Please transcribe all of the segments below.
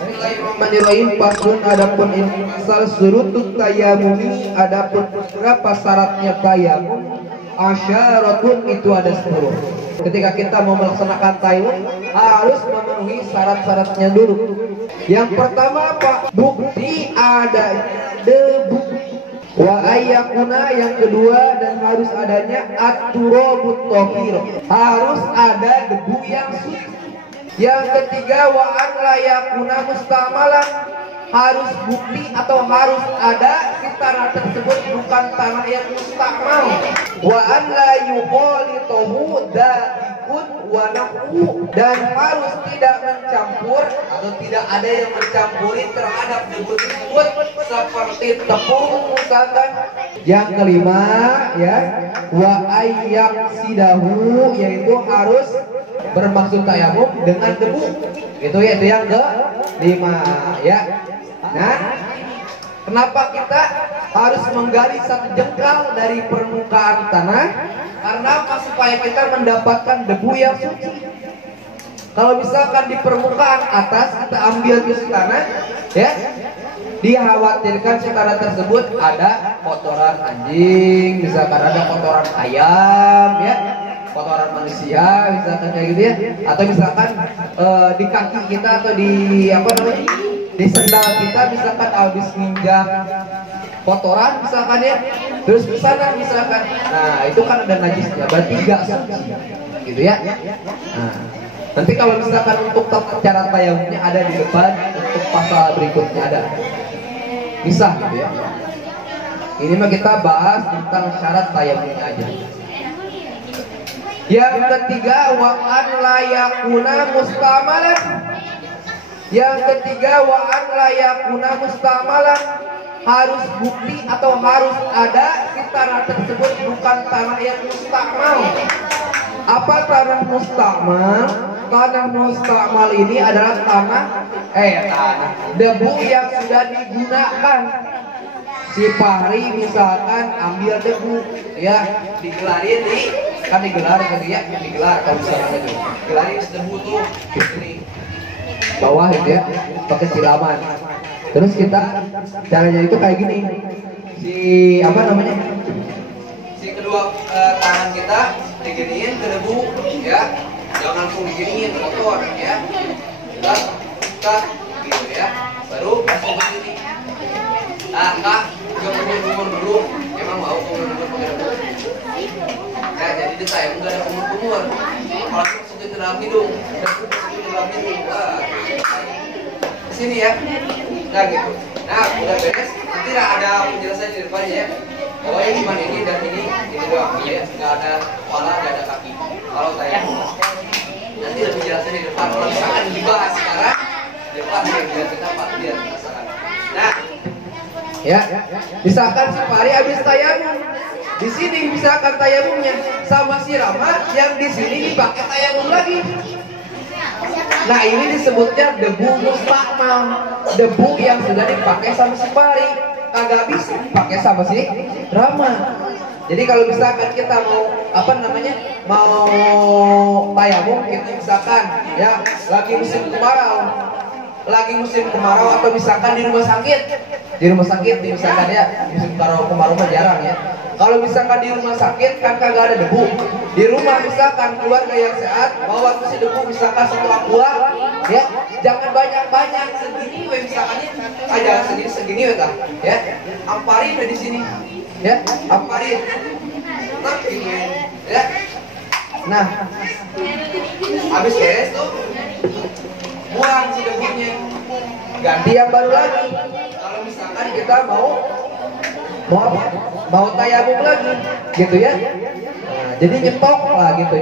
Bismillahirrahmanirrahim. Faslun, adapun ini pasal surutut tayamumi, adapun berapa syaratnya tayamum. Asyaratun, itu ada 10. Ketika kita mau melaksanakan tayamum harus memenuhi syarat-syaratnya dulu. Yang pertama apa? Bukti ada debu. Wa ayyakuna, yang kedua, dan harus adanya at-turabut thahir, harus ada debu yang suci. Yang ketiga, wa an la yakuna mustamalan, harus bukti atau harus ada si tanah tersebut bukan tanah yang mustamal. Wa an la yukhalituhu daikun wa nahu, dan harus tidak mencampur atau tidak ada yang mencampuri terhadap debu tersebut seperti tepung misalkan. Yang kelima ya, wa ayyak sidahu, yaitu harus bermaksud tayamum dengan debu. Itu ya, itu yang kelima ya. Nah, kenapa kita harus menggali satu jengkal dari permukaan tanah? Karena apa? Supaya kita mendapatkan debu yang suci. Kalau misalkan di permukaan atas kita ambil ke tanah, ya, dikhawatirkan si tanah tersebut ada kotoran anjing, misalkan ada kotoran ayam, ya, kotoran manusia, misalkan kayak gitu ya, atau misalkan di kaki kita atau di apa namanya, di sendal kita misalkan habis nginjak kotoran misalkan ya, terus ke sana misalkan, nah itu kan ada najisnya, berarti nggak suci, gitu ya. Nah, nanti kalau misalkan untuk cara tayamumnya ada di depan, untuk pasal berikutnya ada, bisa gitu ya. Ini mah kita bahas tentang syarat tayamumnya aja. Yang ketiga, wa an la yakuna mustamalan. Yang ketiga, wa an la yakuna mustamalan, harus bukti atau harus ada si tanah tersebut bukan tanah yang mustamal. Apa tanah mustamal? Tanah mustamal ini adalah tanah debu yang sudah digunakan. Si Fahri misalkan ambil debu ya, digelarin kan digelar gitu ya, digelar kalau misalkan itu gelarin debu tuh ini bawah gitu ya, pakai silaman. Terus kita caranya itu kayak gini, si apa namanya, si kedua tangan kita diginiin ke debu ya, jangan langsung diginiin kotor ya, kita gitu ya, baru langsung begini. Nah, enggak, juga kumur-kumur dulu, emang mau kumur-kumur pakai debu ya, jadi di saya enggak ada kumur-kumur, kalau masukin ke dalam hidung, debu masukin ke dalam hidung, ke sini ya. Nah gitu. Nah udah beres, nanti ada penjelasan di depannya ya. Pokoknya cuma ini dan ini doang ya, nggak ada kepala, nggak ada kaki. Kalau saya nanti lebih jelasnya di depan. Kalau misalkan dibahas sekarang, depan biar kita biar merasakan. Nah, ya, misalkan si Fahri habis tayamum, di sini misalkan tayamumnya sama si Rama yang di sini dipakai tayamum lagi. Nah ini disebutnya debu mustakmal, debu yang sudah dipakai sama si Fahri, kagak bisa dipakai sama si Rama. Jadi kalau misalkan kita mau apa namanya, mau tayamum, kita misalkan ya lagi musim kemarau atau misalkan di rumah sakit misalkan ya, musim kemarau mah jarang ya. Kalau misalkan di rumah sakit kan kagak ada debu. Di rumah misalkan keluarga yang sehat bawa si debu misalkan satu aqua ya, jangan banyak-banyak, segini we misalkan aja segini we tah ya. Amparin di sini ya, amparin. Nah, ini ya. Nah, habis beres tuh buang si debunya, ganti yang baru lagi. Kalau misalkan kita mau apa? Mau tayamum lagi, gitu ya. Nah, jadi nyetok lah gitu,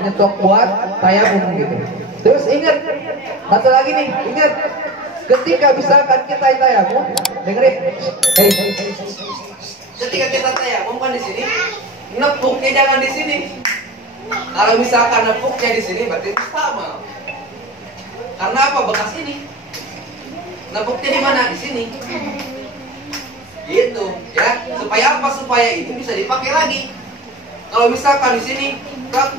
nyetok buat tayamum gitu. Terus ingat satu lagi nih, ingat ketika misalkan kita tayamum, dengerin, ketika kita tayamum kan di sini, nepuknya jangan di sini. Kalau misalkan nepuknya di sini berarti sama. Karena apa? Bekas ini. Nepuknya di mana? Di sini. Gitu ya, supaya apa? Supaya itu bisa dipakai lagi. Kalau misalkan di sini tak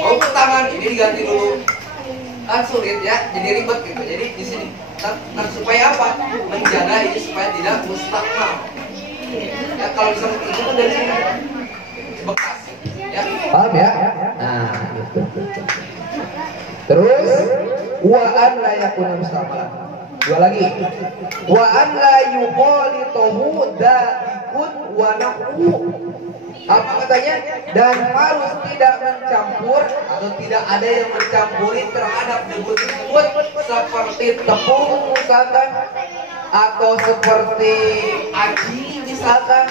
oh ke tangan ini diganti dulu kan sulit ya, jadi ribet gitu. Jadi di sini supaya apa? Menjaga ini supaya tidak mustakmal. Ya kalau misalnya itu kan dari sini bekas. Ya, paham ya? Nah, gitu. Terus wa an la yakuna mustakmalan. Dua lagi. Wa an la yuqalituhu daikun wa nahu. Apa katanya? Dan harus tidak mencampur atau tidak ada yang mencampuri terhadap debu tersebut seperti tepung misalkan atau seperti aci misalkan,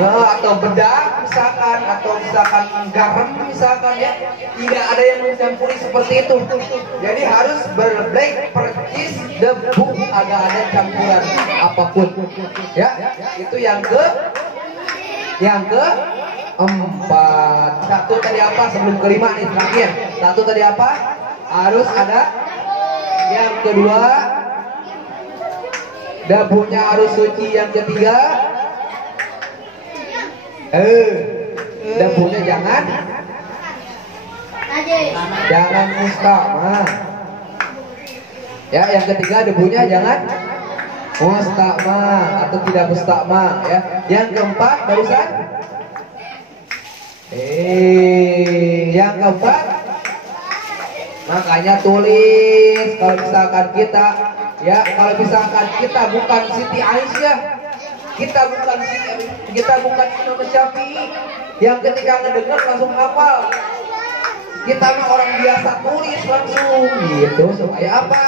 atau bedak misalkan, atau misalkan garam misalkan ya, tidak ada yang mencampuri seperti itu. Jadi harus berblack percis debu, agak ada campuran apapun ya. Itu yang keempat. Satu tadi apa sebelum kelima nih terakhir? Satu tadi apa? Harus ada. Yang kedua, debunya harus suci. Yang ketiga, debunya jangan mustakmal. Ya, yang ketiga debunya jangan mustakmal atau tidak mustakmal ya. Yang keempat barusan yang keempat, makanya tulis kalau misalkan kita bukan Siti Aisyah, kita bukan Imam Syafi'i yang ketika ngedengar langsung hafal. Kita mah orang biasa tulis langsung gitu. Supaya apa?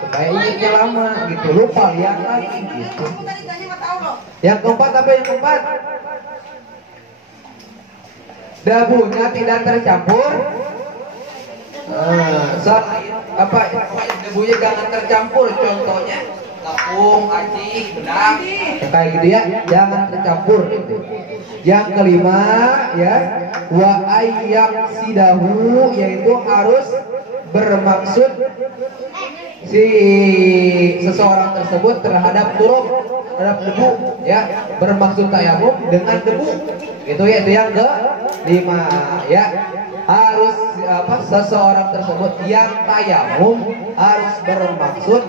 Supaya ingatnya lama gitu, lupa lihat lagi gitu. Yang keempat apa yang keempat? Debunya tidak tercampur. Debunya jangan tercampur. Contohnya tepung, aci, bedak, kayak gitu ya, jangan tercampur gitu. Yang kelima ya, wa ayyak sidahu, yaitu harus bermaksud si seseorang tersebut terhadap turub, terhadap debu ya, bermaksud tayamum dengan debu itu ya. Itu yang kelima ya, harus seseorang tersebut yang tayamum harus bermaksud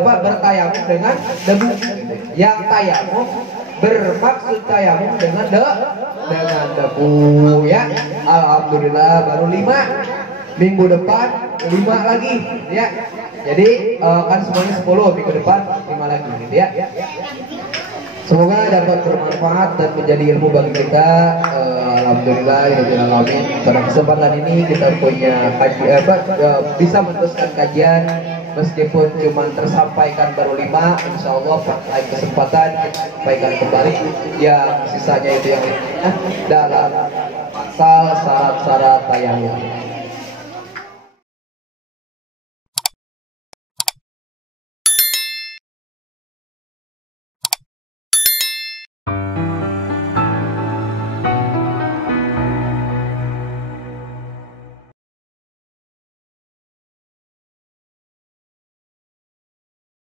bertayamum dengan debu. Yang tayamum bermaksud tayamum dengan debu ya. Alhamdulillah baru 5. Minggu depan 5 lagi ya. Jadi kan semuanya 10, minggu depan 5 lagi gitu ya. Semoga dapat bermanfaat dan menjadi ilmu bagi kita. Alhamdulillah ya alamin. Pada kesempatan ini kita punya bisa meneruskan kajian meskipun cuma tersampaikan baru 5. Insya Allah lain kesempatan kita sampaikan kembali yang sisanya itu yang dalam pasal syarat-syarat tayamum.